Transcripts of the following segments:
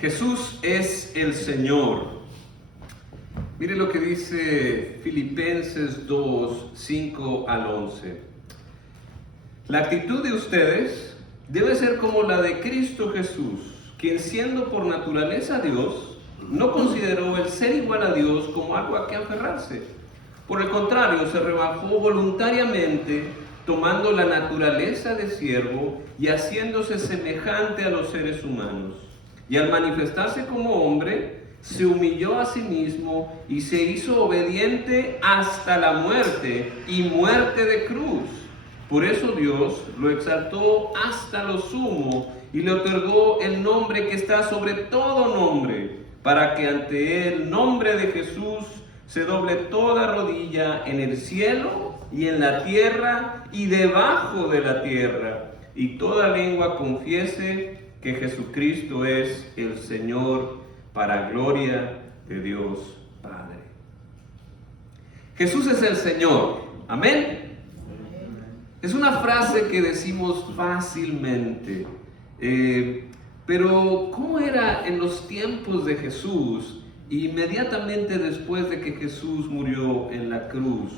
Jesús es el Señor. Mire lo que dice Filipenses 2, 5 al 11. La actitud de ustedes debe ser como la de Cristo Jesús, quien siendo por naturaleza Dios, no consideró el ser igual a Dios como algo a que aferrarse. Por el contrario, se rebajó voluntariamente, tomando la naturaleza de siervo y haciéndose semejante a los seres humanos. Y al manifestarse como hombre, se humilló a sí mismo y se hizo obediente hasta la muerte y muerte de cruz. Por eso Dios lo exaltó hasta lo sumo y le otorgó el nombre que está sobre todo nombre, para que ante el nombre de Jesús se doble toda rodilla en el cielo y en la tierra y debajo de la tierra, y toda lengua confiese que Jesucristo es el Señor, para gloria de Dios Padre. Jesús es el Señor. Amén. Es una frase que decimos fácilmente, pero ¿cómo era en los tiempos de Jesús, inmediatamente después de que Jesús murió en la cruz?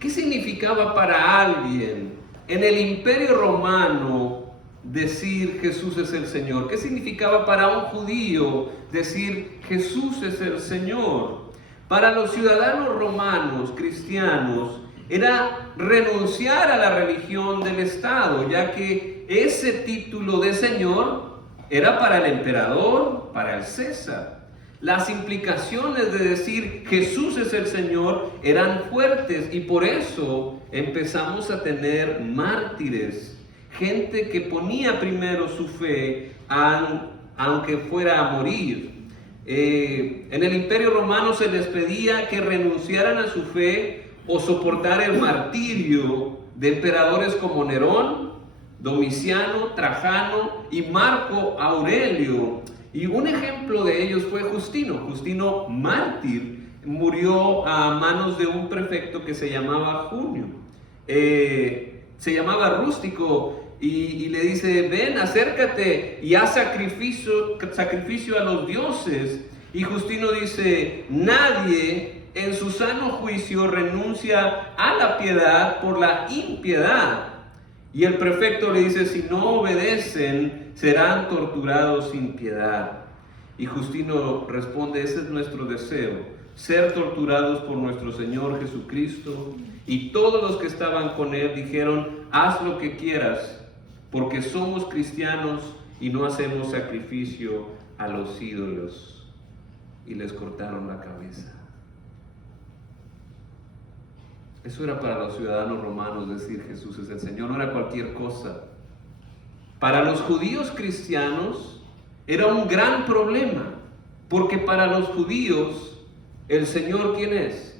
¿Qué significaba para alguien en el Imperio Romano decir Jesús es el Señor? ¿Qué significaba para un judío decir Jesús es el Señor? Para los ciudadanos romanos, cristianos, era renunciar a la religión del Estado, ya que ese título de Señor era para el emperador, para el César. Las implicaciones de decir Jesús es el Señor eran fuertes, y por eso empezamos a tener mártires, gente que ponía primero su fe aunque fuera a morir. En el Imperio Romano se les pedía que renunciaran a su fe o soportar el martirio de emperadores como Nerón, Domiciano, Trajano y Marco Aurelio. Y un ejemplo de ellos fue Justino. Justino, mártir, murió a manos de un prefecto que se llamaba Junio. Se llamaba Rústico y le dice: ven, acércate y haz sacrificio a los dioses. Y Justino dice: nadie en su sano juicio renuncia a la piedad por la impiedad. Y el prefecto le dice: si no obedecen, serán torturados sin piedad. Y Justino responde: ese es nuestro deseo, ser torturados por nuestro Señor Jesucristo. Y todos los que estaban con él dijeron: haz lo que quieras, porque somos cristianos y no hacemos sacrificio a los ídolos. Y les cortaron la cabeza. Eso era para los ciudadanos romanos decir Jesús es el Señor, no era cualquier cosa. Para los judíos cristianos era un gran problema, porque para los judíos el Señor, ¿quién es?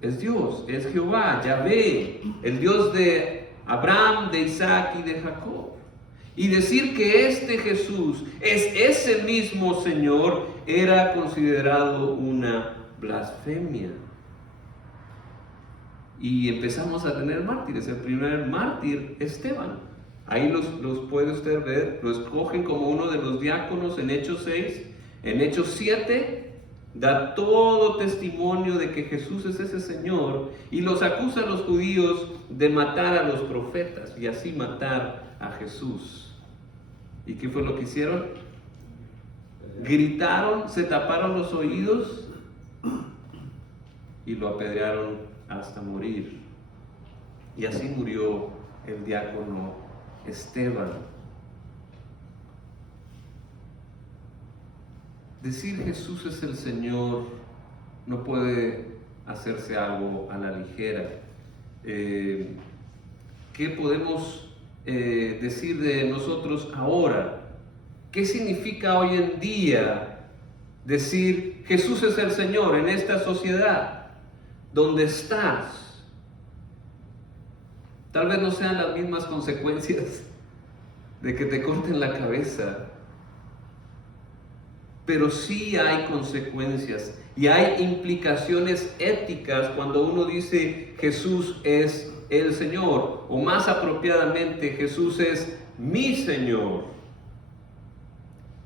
Es Dios, es Jehová, Yahvé, el Dios de Abraham, de Isaac y de Jacob. Y decir que este Jesús es ese mismo Señor era considerado una blasfemia. Y empezamos a tener mártires. El primer mártir, Esteban. Ahí los puede usted ver, lo escogen como uno de los diáconos en Hechos 6. En Hechos 7 da todo testimonio de que Jesús es ese Señor, y los acusa a los judíos de matar a los profetas y así matar a Jesús. ¿Y qué fue lo que hicieron? Gritaron, se taparon los oídos y lo apedrearon hasta morir. Y así murió el diácono Esteban. Decir Jesús es el Señor no puede hacerse algo a la ligera. ¿Qué podemos decir de nosotros ahora? ¿Qué significa hoy en día decir Jesús es el Señor en esta sociedad? ¿Dónde estás? Tal vez no sean las mismas consecuencias de que te corten la cabeza, pero sí hay consecuencias y hay implicaciones éticas cuando uno dice Jesús es el Señor, o más apropiadamente Jesús es mi Señor.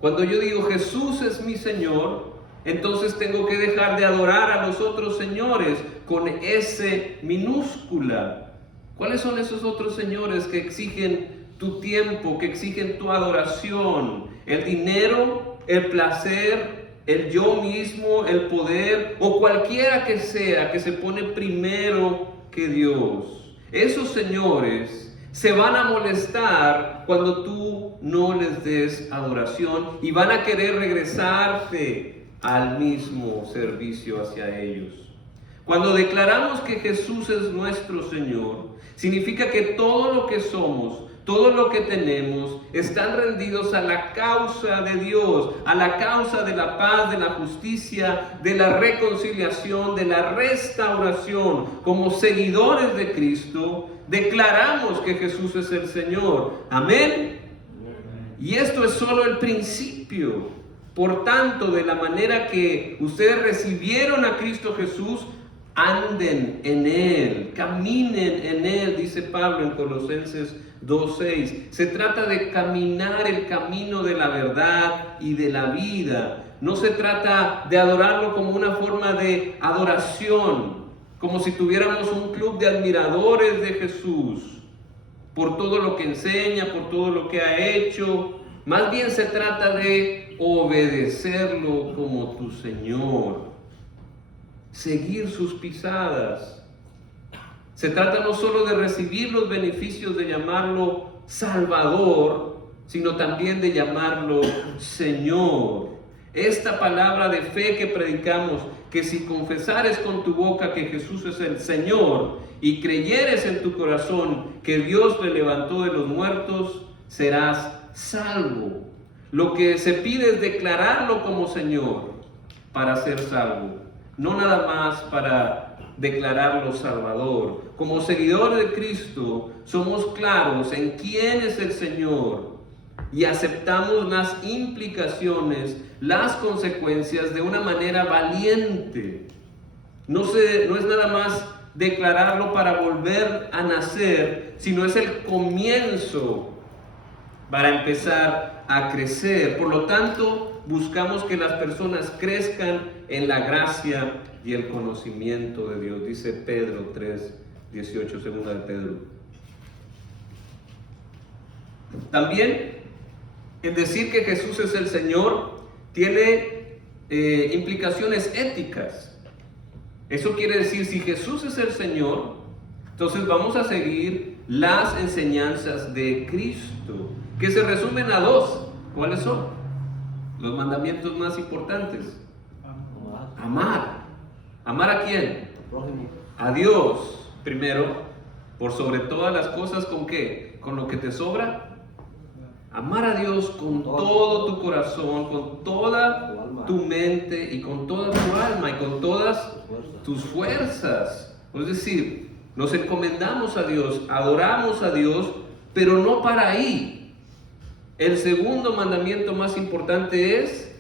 Cuando yo digo Jesús es mi Señor, entonces tengo que dejar de adorar a los otros señores con S minúscula. ¿Cuáles son esos otros señores que exigen tu tiempo, que exigen tu adoración? El dinero, el placer, el yo mismo, el poder o cualquiera que sea que se pone primero que Dios. Esos señores se van a molestar cuando tú no les des adoración y van a querer regresarte al mismo servicio hacia ellos. Cuando declaramos que Jesús es nuestro Señor, significa que todo lo que somos, todo lo que tenemos, están rendidos a la causa de Dios, a la causa de la paz, de la justicia, de la reconciliación, de la restauración. Como seguidores de Cristo, declaramos que Jesús es el Señor. Amén. Y esto es solo el principio. Por tanto, de la manera que ustedes recibieron a Cristo Jesús, anden en Él, caminen en Él, dice Pablo en Colosenses 2:6. Se trata de caminar el camino de la verdad y de la vida. No se trata de adorarlo como una forma de adoración, como si tuviéramos un club de admiradores de Jesús, por todo lo que enseña, por todo lo que ha hecho. Más bien se trata de obedecerlo como tu Señor, seguir sus pisadas. Se trata no solo de recibir los beneficios de llamarlo Salvador, sino también de llamarlo Señor. Esta palabra de fe que predicamos, que si confesares con tu boca que Jesús es el Señor y creyeres en tu corazón que Dios le levantó de los muertos, serás salvo. Lo que se pide es declararlo como Señor para ser salvo, no nada más para declararlo Salvador. Como seguidores de Cristo somos claros en quién es el Señor y aceptamos las implicaciones, las consecuencias de una manera valiente. No es nada más declararlo para volver a nacer, sino es el comienzo para empezar a crecer. Por lo tanto, buscamos que las personas crezcan en la gracia y el conocimiento de Dios. Dice Pedro 3:18, segunda de Pedro. También, el decir que Jesús es el Señor tiene implicaciones éticas. Eso quiere decir, si Jesús es el Señor, entonces vamos a seguir las enseñanzas de Cristo, que se resumen a dos. ¿Cuáles son? Los mandamientos más importantes. Amar. ¿Amar a quién? A Dios primero, por sobre todas las cosas. ¿Con qué? ¿Con lo que te sobra? Amar a Dios con todo tu corazón, con toda tu mente y con toda tu alma y con todas tus fuerzas. Es decir, nos encomendamos a Dios, adoramos a Dios, pero no para ahí. El segundo mandamiento más importante es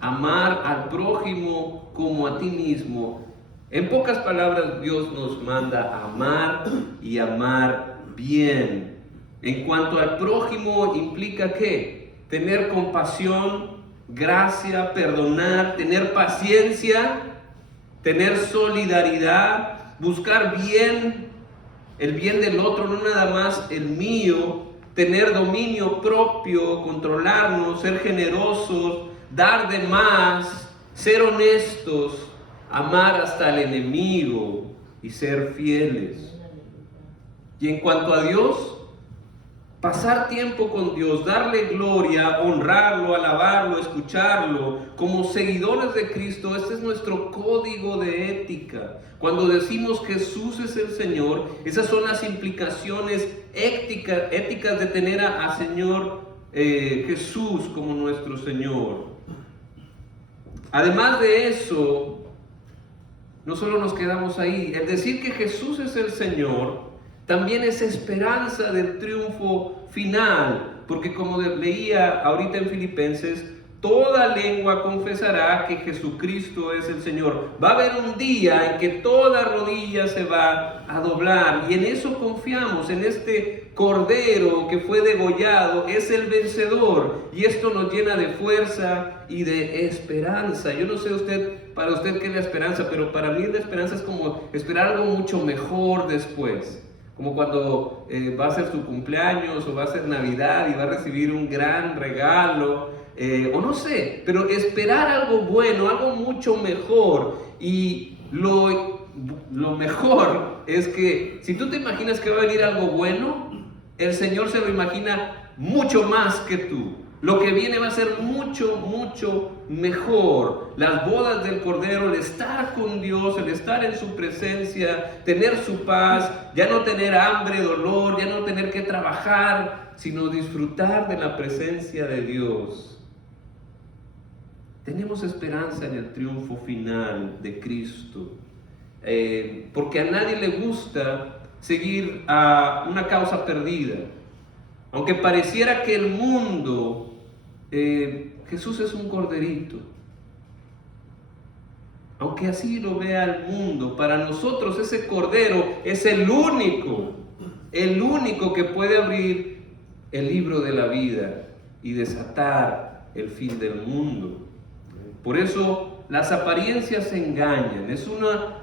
amar al prójimo como a ti mismo. En pocas palabras, Dios nos manda a amar y amar bien. En cuanto al prójimo, implica ¿qué? Tener compasión, gracia, perdonar, tener paciencia, tener solidaridad, buscar bien, el bien del otro, no nada más el mío, tener dominio propio, controlarnos, ser generosos, dar de más, ser honestos, amar hasta al enemigo y ser fieles. Y en cuanto a Dios, pasar tiempo con Dios, darle gloria, honrarlo, alabarlo, escucharlo. Como seguidores de Cristo, este es nuestro código de ética. Cuando decimos Jesús es el Señor, esas son las implicaciones éticas de tener a Señor Jesús como nuestro Señor. Además de eso, no solo nos quedamos ahí. El decir que Jesús es el Señor también es esperanza del triunfo final, porque como leía ahorita en Filipenses, toda lengua confesará que Jesucristo es el Señor. Va a haber un día en que toda rodilla se va a doblar, y en eso confiamos, en este cordero que fue degollado es el vencedor, y esto nos llena de fuerza y de esperanza. Yo no sé para usted qué es la esperanza, pero para mí la esperanza es como esperar algo mucho mejor después. Como cuando va a ser su cumpleaños o va a ser Navidad y va a recibir un gran regalo, o no sé, pero esperar algo bueno, algo mucho mejor. Y lo mejor es que si tú te imaginas que va a venir algo bueno, el Señor se lo imagina mucho más que tú. Lo que viene va a ser mucho, mucho mejor. Las bodas del Cordero, el estar con Dios, el estar en su presencia, tener su paz, ya no tener hambre, dolor, ya no tener que trabajar, sino disfrutar de la presencia de Dios. Tenemos esperanza en el triunfo final de Cristo, porque a nadie le gusta seguir a una causa perdida. Aunque pareciera que el mundo, Jesús es un corderito. Aunque así lo vea el mundo, para nosotros ese cordero es el único que puede abrir el libro de la vida y desatar el fin del mundo. Por eso las apariencias engañan. Es una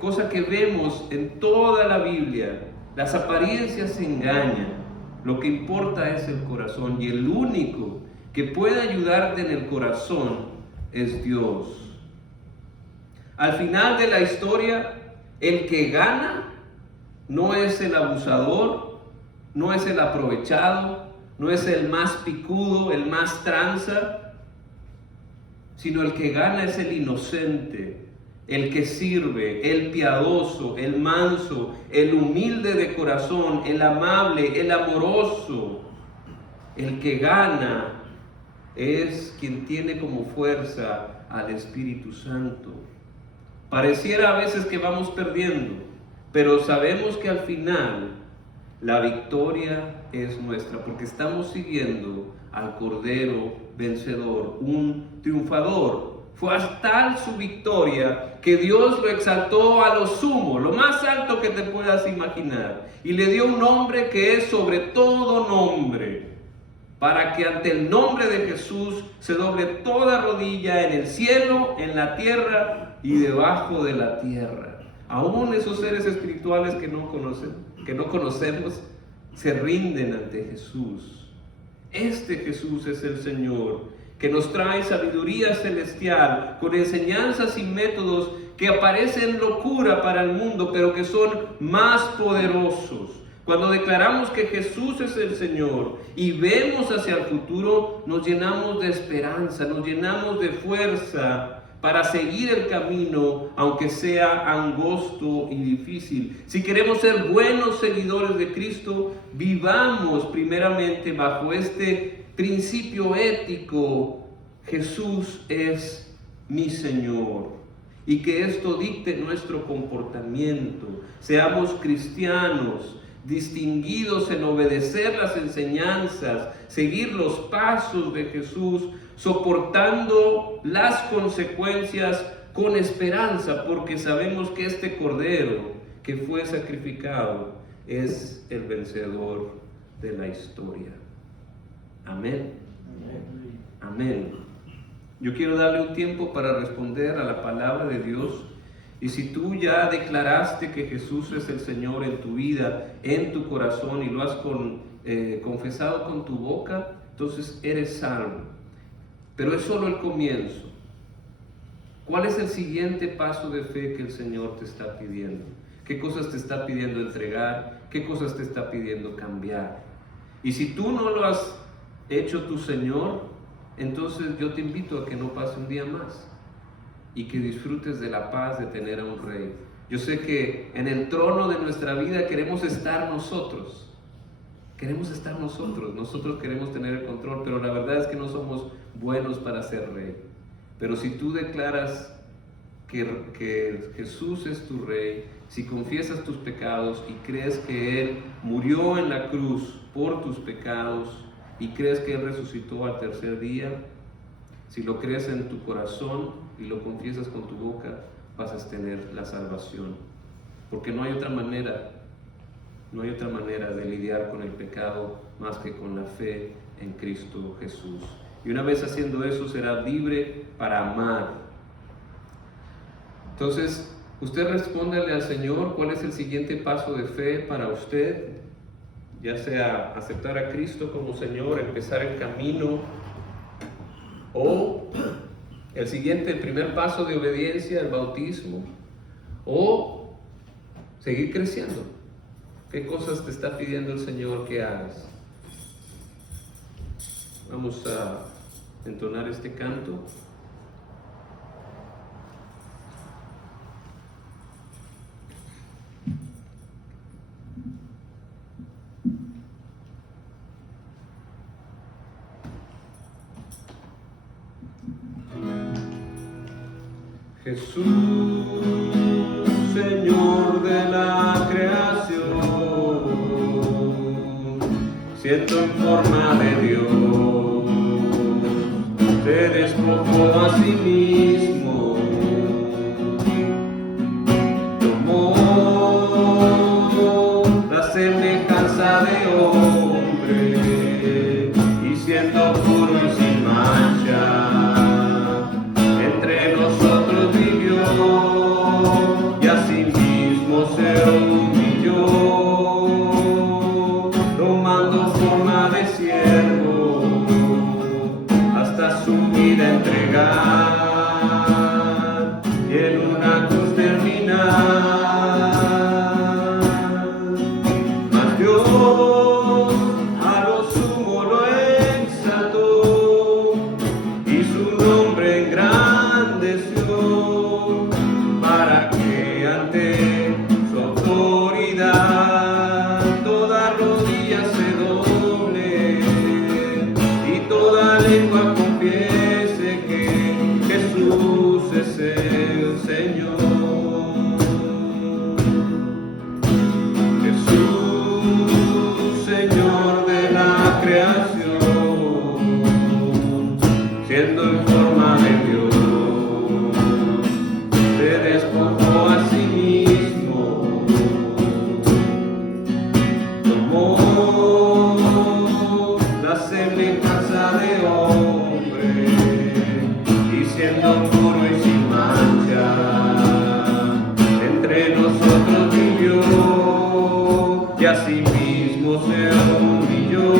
cosa que vemos en toda la Biblia. Las apariencias engañan. Lo que importa es el corazón, y el único que puede ayudarte en el corazón es Dios. Al final de la historia, el que gana no es el abusador, no es el aprovechado, no es el más picudo, el más tranza, sino el que gana es el inocente, el que sirve, el piadoso, el manso, el humilde de corazón, el amable, el amoroso. El que gana es quien tiene como fuerza al Espíritu Santo. Pareciera a veces que vamos perdiendo, pero sabemos que al final la victoria es nuestra, porque estamos siguiendo al Cordero vencedor, un triunfador. Fue tal su victoria que Dios lo exaltó a lo sumo, lo más alto que te puedas imaginar, y le dio un nombre que es sobre todo nombre, para que ante el nombre de Jesús se doble toda rodilla en el cielo, en la tierra y debajo de la tierra. Aún esos seres espirituales que no conocemos, se rinden ante Jesús. Este Jesús es el Señor, que nos trae sabiduría celestial, con enseñanzas y métodos que aparecen locura para el mundo, pero que son más poderosos. Cuando declaramos que Jesús es el Señor y vemos hacia el futuro, nos llenamos de esperanza, nos llenamos de fuerza para seguir el camino, aunque sea angosto y difícil. Si queremos ser buenos seguidores de Cristo, vivamos primeramente bajo este principio ético: Jesús es mi Señor, y que esto dicte nuestro comportamiento. Seamos cristianos distinguidos en obedecer las enseñanzas, seguir los pasos de Jesús, soportando las consecuencias con esperanza, porque sabemos que este Cordero que fue sacrificado es el vencedor de la historia. Amén. Amén. Yo quiero darle un tiempo para responder a la palabra de Dios. Y si tú ya declaraste que Jesús es el Señor en tu vida, en tu corazón, y lo has confesado con tu boca, entonces eres salvo. Pero es solo el comienzo. ¿Cuál es el siguiente paso de fe que el Señor te está pidiendo? ¿Qué cosas te está pidiendo entregar? ¿Qué cosas te está pidiendo cambiar? Y si tú no lo has hecho tu Señor, entonces yo te invito a que no pase un día más y que disfrutes de la paz de tener a un Rey. Yo sé que en el trono de nuestra vida queremos estar nosotros. Nosotros queremos tener el control, pero la verdad es que no somos buenos para ser Rey. Pero si tú declaras que Jesús es tu Rey, si confiesas tus pecados y crees que Él murió en la cruz por tus pecados y crees que Él resucitó al tercer día, si lo crees en tu corazón y lo confiesas con tu boca, vas a tener la salvación. Porque no hay otra manera No hay otra manera de lidiar con el pecado más que con la fe en Cristo Jesús. Y una vez haciendo eso, será libre para amar. Entonces, usted respóndele al Señor cuál es el siguiente paso de fe para usted, ya sea aceptar a Cristo como Señor, empezar el camino, o el primer paso de obediencia, el bautismo, o seguir creciendo. ¿Qué cosas te está pidiendo el Señor que hagas? Vamos a entonar este canto. Jesús, Señor de la creación, siendo en forma de Dios, se despojó a sí mismo, tomó la semejanza de hombre y siendo puro y sin mancha, entre nosotros vivió y a sí mismo se humilló, tomando forma de siervo hasta su vida entregar y en una cruz terminar. Mas Dios a lo sumo lo exaltó y su nombre engrandeció, para que ante su autoridad toda rodilla se doble y toda lengua confiese que Jesús es el Señor. Jesús, Señor de la creación, siendo en forma de Dios, se despojó a sí mismo, tomó la semejanza de hombre y siendo puro y sin mancha, entre nosotros vivió y a sí mismo se humilló,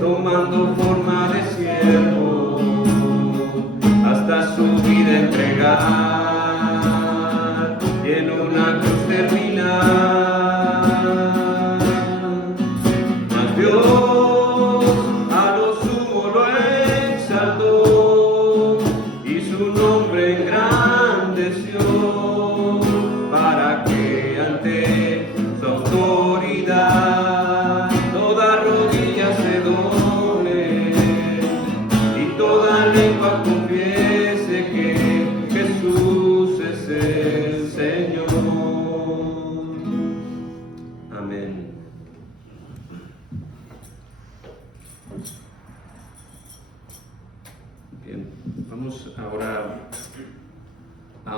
tomando forma de siervo hasta su vida entregar y en una cruz terminar. Mas Dios a lo sumo lo exaltó y su nombre engrandeció, para que ante su autoridad toda rodilla se doble y toda lengua confiese que Jesús es el Señor. Amén. Bien, vamos a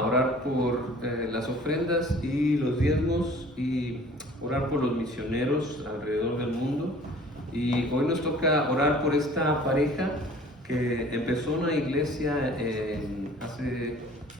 orar por las ofrendas y los diezmos y orar por los misioneros alrededor del mundo. Y hoy nos toca orar por esta pareja que empezó una iglesia hace